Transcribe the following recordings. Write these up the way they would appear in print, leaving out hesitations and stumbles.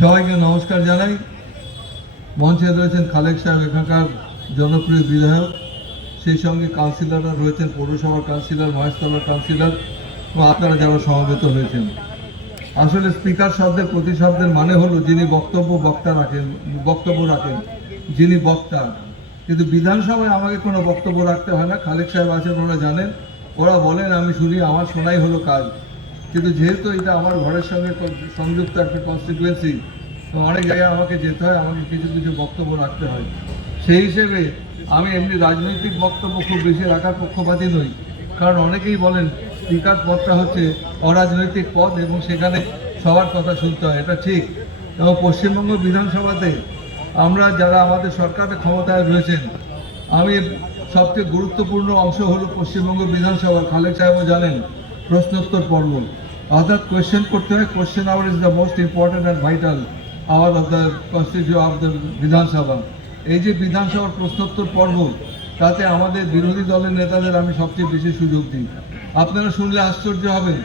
সবাইকে নমস্কার জানাই। মঞ্চে রয়েছেন খালেক সাহেব, এখানকার জনপ্রিয় বিধায়ক, সেই সঙ্গে কাউন্সিলররা রয়েছেন, পৌরসভার কাউন্সিলর, মহেশতলার কাউন্সিলর এবং আপনারা যারা সমবেত হয়েছেন। আসলে স্পিকার শব্দের প্রতিশব্দের মানে হলো যিনি বক্তব্য রাখেন, যিনি বক্তা। কিন্তু বিধানসভায় আমাকে কোনো বক্তব্য রাখতে হয় না। খালেক সাহেব আছেন, ওরা জানেন, ওরা বলেন, আমি শুনি, আমার শোনাই হলো কাজ। কিন্তু যেহেতু এটা আমার ঘরের সঙ্গে সংযুক্ত একটা কনস্টিটুয়েন্সি, তো অনেক জায়গায় আমাকে যেতে হয়, আমাকে কিছু কিছু বক্তব্য রাখতে হয়। সেই হিসেবে আমি এমনি রাজনৈতিক বক্তব্য খুব বেশি রাখার পক্ষপাতী নই, কারণ অনেকেই বলেন স্পিকার পদটা হচ্ছে অরাজনৈতিক পদ এবং সেখানে সবার কথা শুনতে হয়, এটা ঠিক। এবং পশ্চিমবঙ্গ বিধানসভাতে আমরা যারা আমাদের সরকারের ক্ষমতায় রয়েছেন, আমি সবচেয়ে গুরুত্বপূর্ণ অংশ হলো পশ্চিমবঙ্গ বিধানসভার, খালেক সাহেবও জানেন, প্রশ্নোত্তর পর্ব। অর্থাৎ কোয়েশ্চেন করতে হয়। Question hour is the most important and vital hour of the constitution of the Vidhan Sabha. এই যে বিধানসভার প্রশ্নোত্তর পর্ব, তাতে আমাদের বিরোধী দলের নেতাদের আমি সবচেয়ে বেশি সুযোগ দিই। আপনারা শুনলে আশ্চর্য হবেন,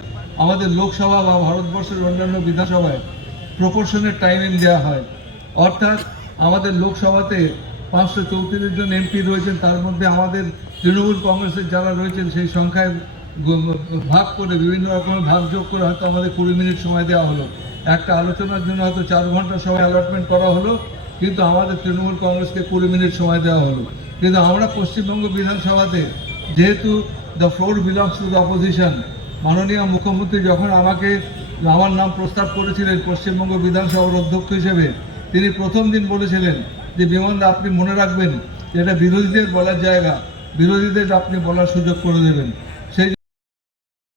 আমাদের লোকসভা বা ভারতবর্ষের অন্যান্য বিধানসভায় প্রপোর্শনের টাইমিং দেওয়া হয়। অর্থাৎ আমাদের লোকসভাতে 534 জন এমপি রয়েছেন, তার মধ্যে আমাদের তৃণমূল কংগ্রেসের যারা রয়েছেন সেই সংখ্যায় ভাগ করে, বিভিন্ন রকমের ভাগ যোগ করে হয়তো আমাদের 20 মিনিট সময় দেওয়া হলো। একটা আলোচনার জন্য হয়তো 4 ঘন্টা সময় অ্যালটমেন্ট করা হলো, কিন্তু আমাদের তৃণমূল কংগ্রেসকে 20 মিনিট সময় দেওয়া হলো। কিন্তু আমরা পশ্চিমবঙ্গ বিধানসভাতে, যেহেতু the floor belongs to the opposition, মাননীয় মুখ্যমন্ত্রী যখন আমার নাম প্রস্তাব করেছিলেন পশ্চিমবঙ্গ বিধানসভার অধ্যক্ষ হিসেবে, তিনি প্রথম দিন বলেছিলেন যে বিমলদা, আপনি মনে রাখবেন এটা বিরোধীদের বলার জায়গা, বিরোধীদের আপনি বলার সুযোগ করে দেবেন।